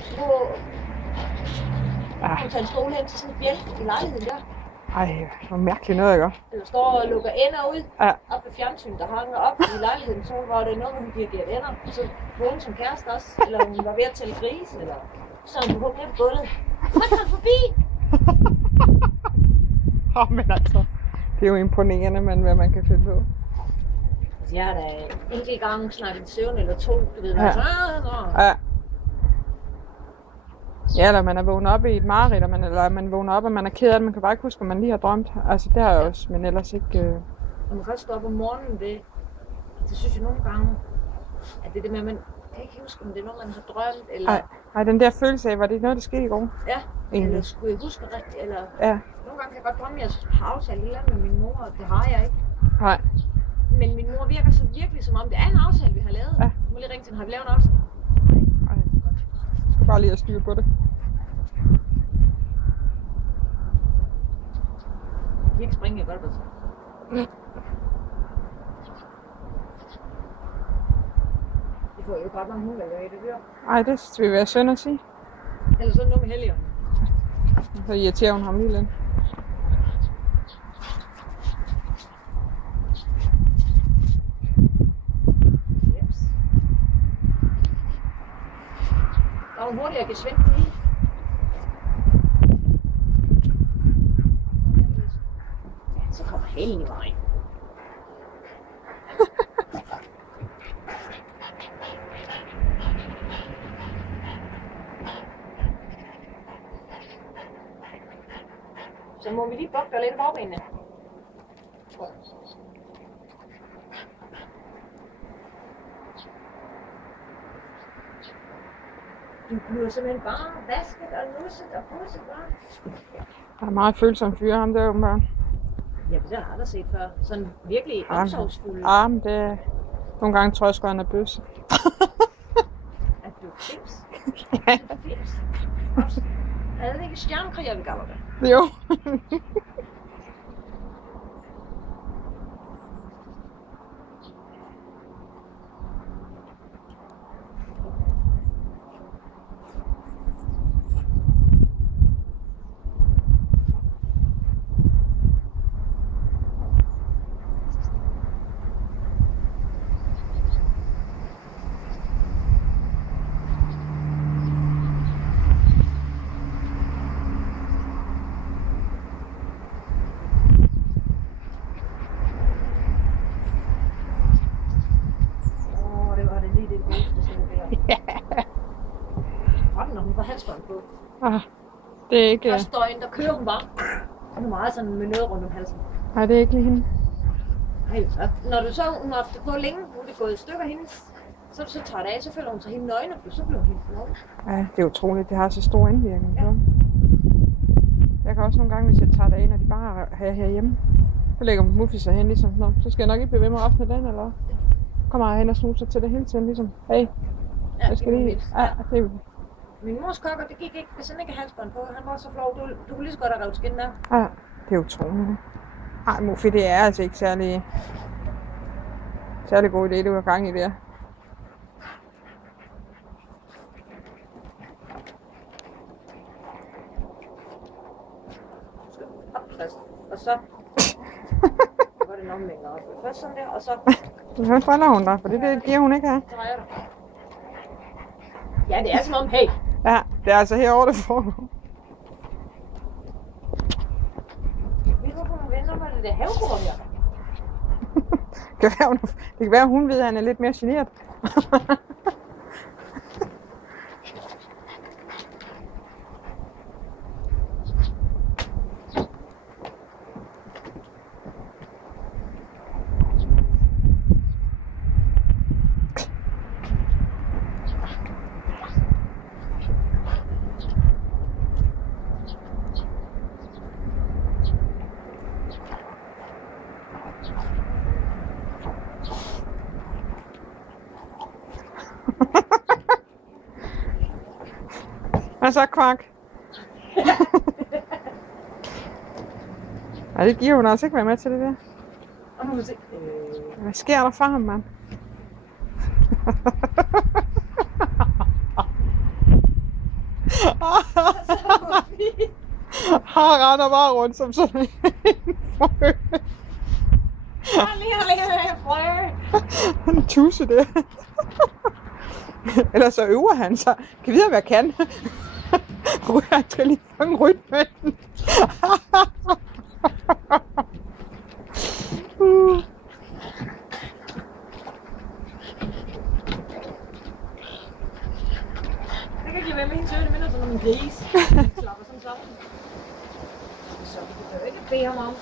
Så hun tager en stol hen til sådan et bjælk i lejligheden der. Ej, hvor mærkeligt noget, ikke? Eller står og lukker ender ud. Ja. Op ved fjernsynet, der hænger op i lejligheden. Så var det noget, hun dirigerede ender. Så var hun som kæreste også. Eller hun var ved at tælle grise. Eller så hun hugget ned på gulvet. Så kom forbi! Men altså, det er jo imponerende, men hvad man kan finde på. Jeg har da enkelt gang snakket en søvn eller to. Du ved, hvad Ja. så. Ja. Ja, eller man er vågnet op i et mareridt, eller man vågner op, og man er ked af det. Man kan bare ikke huske, hvad man lige har drømt. Altså, det har jeg også, men ellers ikke... Og man kan også stå op om morgenen, det synes jeg nogle gange, at det med, at man kan ikke huske, om det er noget, man har drømt, eller... Ej, den der følelse af, var det noget, der skete i går? Ja, egentlig. eller skulle jeg huske rigtigt, eller... Ja. Nogle gange kan jeg godt drømme, at jeg har aftalt et eller andet med min mor, og det har jeg ikke. Nej. Men min mor virker så virkelig, som om det er en aftale, vi har lavet. Ja. Jeg må lige ringe til hende, har vi lavet en aftale? Nej. Jeg skal bare lige have styr på det. Jeg kan ikke springe, jeg godt ved så. Det får jo godt mange hundvalger i det der. Ej, det vil være synd at sige. Eller sådan noget med Helligånden. Så irriterer hun ham lige lidt. Jeps. Der er hun hurtigt, jeg kan svinde den i. Ja, så kommer Helen i vejen. Så må vi lige bukke dig lidt i bagbenene. Du bliver simpelthen bare vasket og nusset og pusset bare. Der er meget følsom fyr, ham der åbenbart. Ja, det har jeg aldrig set før. Sådan virkelig omsorgsfuld. Men det... Nogle gange tror jeg sgu, han er bøsse. At du er fims. Fims. Er det ikke stjernekriger, vi kalder det? Jo. Når hun får halsbånd på. Det er ikke... Først døgn, der kører hun bare. Hun er meget sådan med noget rundt om halsen. Nej, det er ikke lige hende. Når du så hun har haft det på længe, nu er det gået i stykker hendes, så er du så træt af, så føler hun sig helt nøgen, og så bliver hun helt flov. Ja, det er utroligt. Det har så stor indvirkning. Ja. Jeg kan også nogle gange, hvis jeg tager det af, når de bare er herhjemme. Så lægger Muffy sig hen, ligesom, nå, så skal jeg nok ikke blive ved med resten af dagen, eller kommer jeg hen og snuser til det hele tiden, ligesom, hey, jeg skal lige... Ja, det er... Min mors kokker, det gik ikke, hvis han ikke havde halsbånd på. Han var så flov, du kunne lige så godt have revet skin der. Ja, det er utroligt. Ej, Muffy, det er altså ikke særlig god idé, du har gang i det. Og så var det en omlægning op. Først sådan der, og så... Hvad falder hun der? For det giver hun ikke her. Ja, det er som om, hey. Ja, det er altså herovre, det foregår. Vi håber, hun vender på det der havebord her. Det kan være, at hun ved, at han er lidt mere generet. Hvad så, Kvak? Nej, det giver hun altså ikke være med til det der. Hvad sker der for ham, mand? Så var vi. Han render bare rundt som sådan en frø. Lige frø. En tusse der. Ellers så øver han sig. Kan vide, hvad jeg kan. Ryger, han skal lige fange rytmen. Det kan ikke være med hendes øje, det minder sådan en gris. Slapper sådan sammen. Så vi kan jo ikke bede ham om.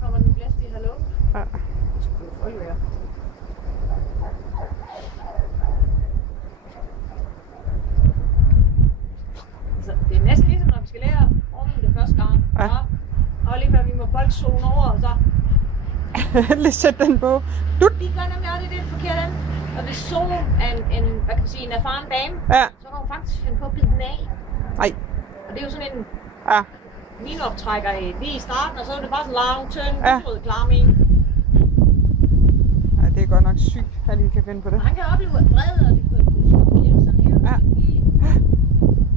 Kommer den blæst i hallo? Ja. Det skulle jo folk være. Altså, det er næsten ligesom, når vi skal lære ormen det første gang. Ja. Og lige før vi må boldzone over, og så Lige sæt den på. vi gør nemlig også det forkerte ende. Og hvis Sol er en, hvad kan man sige, en erfaren dame, Ja. så kan hun faktisk finde på at bide den af. Nej. Og det er jo sådan en Ja. vinoptrækker lige i starten, og så er det bare sådan lang, tynd, Ja. utrød klarmin. Ja, det er godt nok sygt, at I kan finde på det. Og han kan opleve at brede, og det kunne slå hjem sådan her. Ja.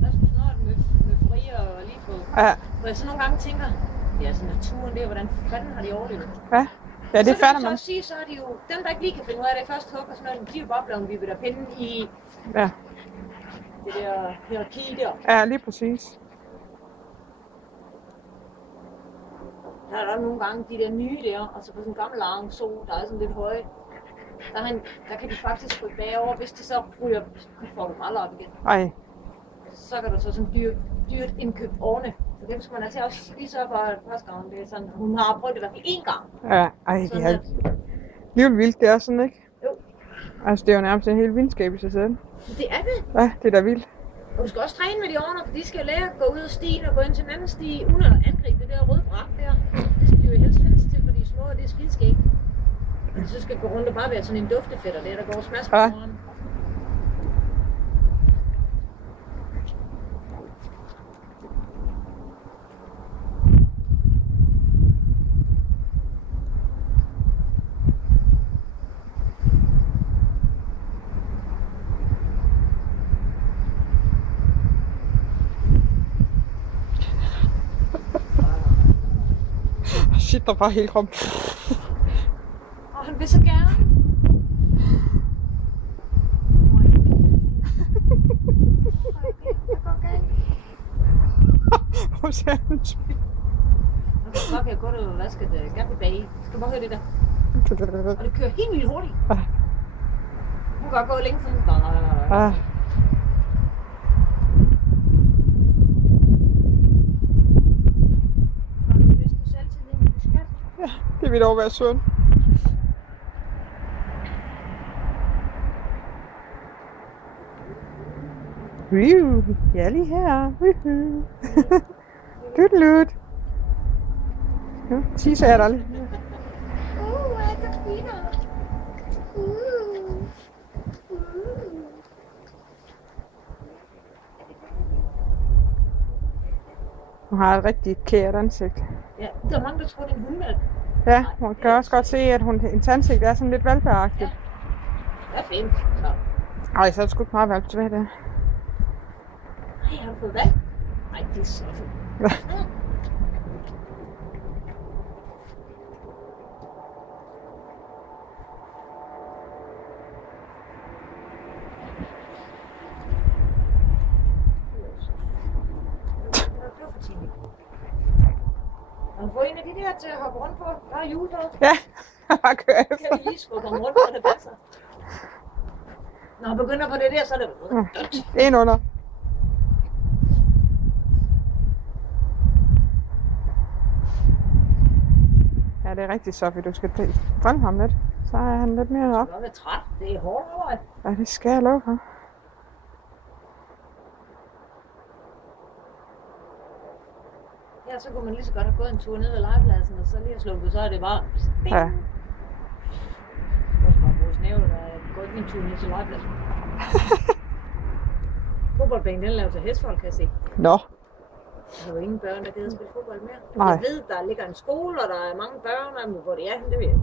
Der skulle sådan noget med frier og lige få. Ja. Hvor jeg så nogle gange tænker, ja, sådan naturen der, hvordan fanden har de overlevet? Ja. Ja, det fatter man. Så sige, så er de jo, dem der ikke lige kan finde ud af det første hug og sådan noget, de er jo bare blevet vippet af pinden i Ja. det der hierarki der. Ja, lige præcis. Der er der nogle gange de der nye der, altså på sådan en gammel lang sol, der er sådan lidt høje. Der kan de faktisk gå bagover, hvis de så ryger, så får dem aldrig op igen. Ej. Så kan der så sådan dyrt indkøbt ordne. Så dem skal man altså også lige sørge for, at første gang, det er sådan, hun har prøvet det i hvert fald én gang. Ja, ej, det Sådan er alligevel vildt, det er sådan, ikke? Jo. Altså, det er jo nærmest en hel vildskab i sig selv. Det er det. Ja, det er da vildt. Og du skal også træne med de ordner, for de skal lære at gå ud af stien og gå ind til en anden sti, uden at angribe det der røde brak der. Det skal de jo helst findes til, for de små, det er skidskægt. Og de så skal gå rundt og bare være sådan en duftefætter der går og smasker Ja. foran. Shit, der bare helt rum. Og han vil så gerne. Hvor ser han spil? Og det kan godt være godt at vaske det gerne bag. Skal bare høre det der. Og det kører helt vildt hurtigt. Ja. Hun kan godt gå længe sådan. Ja. Hvis du selv til det, du skal. Ja, det vil dog være synd. Jeg er lige her. Tuttelut. Nu tisser jeg dig lige. Jeg kan fine. Hun har et rigtig kært ansigt. Ja, der er mange, der tror, det er en hundvalg. Ja, man kan også godt se, at hendes ansigt er sådan lidt valpeagtigt. Det er fint. Så. Ej, så er det sgu ikke meget valp tilbage der. Ej, har du fået valg? Nej, det er så fint. Ja. Og få en af de der til at hoppe rundt på. Der er juletøj. Ja, bare kør Kan efter. vi lige skubbe ham rundt, så det passer. Når han begynder på det der, så er det dødt. En under. Ja, det er rigtigt, Sofie. Du skal drømme ham lidt. Så er han lidt mere op. Du skal være træt. Det er hårdt arbejde. Ja, det skal jeg love for. Ja, så kunne man lige så godt have gået en tur ned ad legepladsen, og så lige have slukket, så er det bare... Ding. Ja. Jeg skal bare bruge snæve, der går ikke en tur ned til legepladsen. Fodboldbanen, den laver til hestfolk, kan jeg se. Nå. Der er jo ingen børn, der gider spille fodbold mere. Nej. Jeg ved, der ligger en skole, og der er mange børn, og hvor det er, det ved jeg.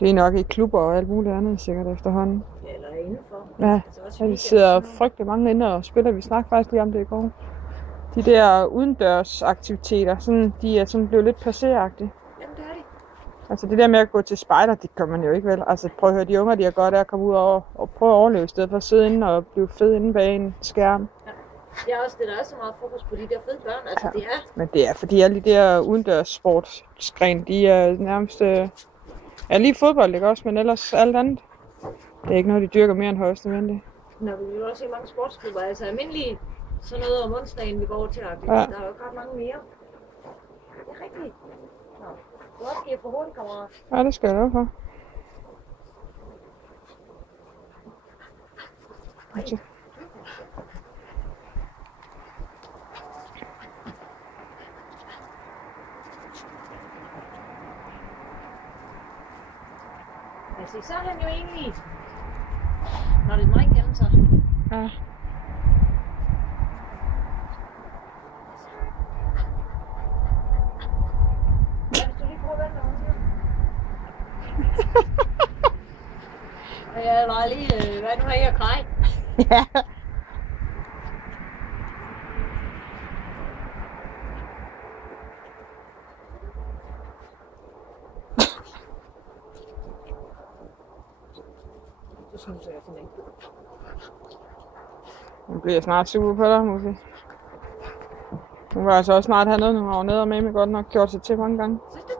Det er nok i klubber og alt muligt andet sikkert efterhånden. Ja, eller indenfor. Ja, Altså også der sidder frygtelig mange inde og spiller. Vi snakkede faktisk lige om det i går. De der udendørsaktiviteter, sådan, de er sådan blevet lidt passeragtige. Jamen, det er de. Altså det der med at gå til spejder, det kan man jo ikke vel. Altså prøv at høre, de unger, de har godt af at komme ud og prøve at overleve, i stedet for at sidde inde og blive fed inde bag en skærm. Ja. Det er også det, der er så meget fokus på de der fede børn. Altså Ja. det er... Men det er fordi alle de der udendørssportsgren, de er nærmest... Ja, lige fodbold, ikke også? Men ellers alt andet. Det er ikke noget, de dyrker mere end højst nødvendigt. Nå, vi vil også se mange sportsklubber. Altså almindelige sådan noget om onsdagen, vi går til. Ja. Der er jo ikke ret mange mere. Det er rigtigt. Nå, du opgiver for hurtigt, kammerat. Ja, det skal jeg love for. Okay. Altså, så er han jo egentlig... Når det er mig igen, så... Ja. Hvad hvis du lige prøver at vente, når hun siger? Jeg var lige... Hvad nu har jeg at græde? Ja. Så snuser jeg sådan en. Nu bliver jeg snart super på dig, Muffy. Nu var jeg så også snart hernede, nu har hun nede og med mig godt nok gjort sig til mange gange. Synes du?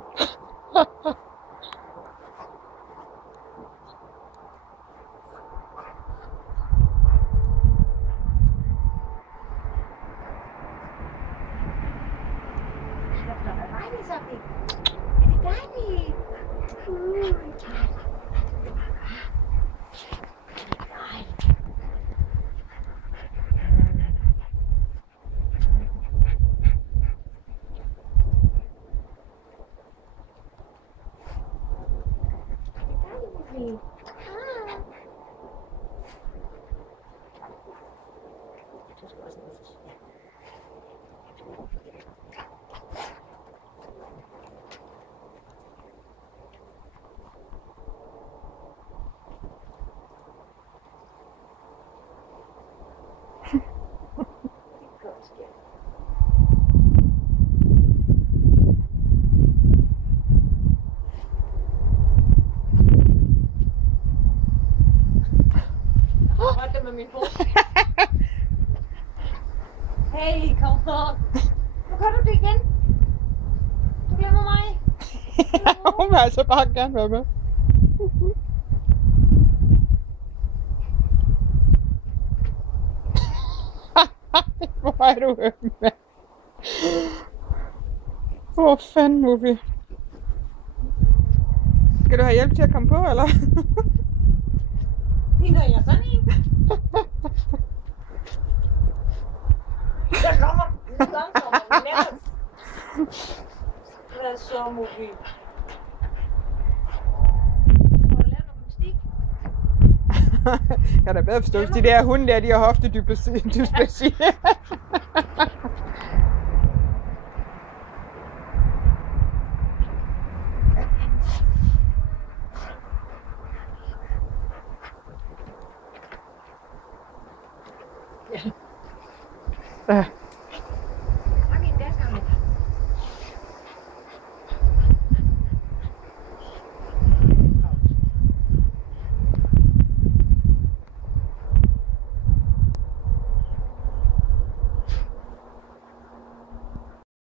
Med min fod. Hey, kom så. Nu gør du det igen. Du glemmer mig. Hun vil altså bare gerne være med. Hvor er du med? Hvor fanden, Muffy? Skal du have hjælp til at komme på, eller? Ligner jeg sådan en? Der kommer lidt langsommere, men hvad så, Muffy? Har du lært noget gymnastik? Jeg kan da bedre forstå, hvis de der hunde der, de har hoftedysplasi. Ja.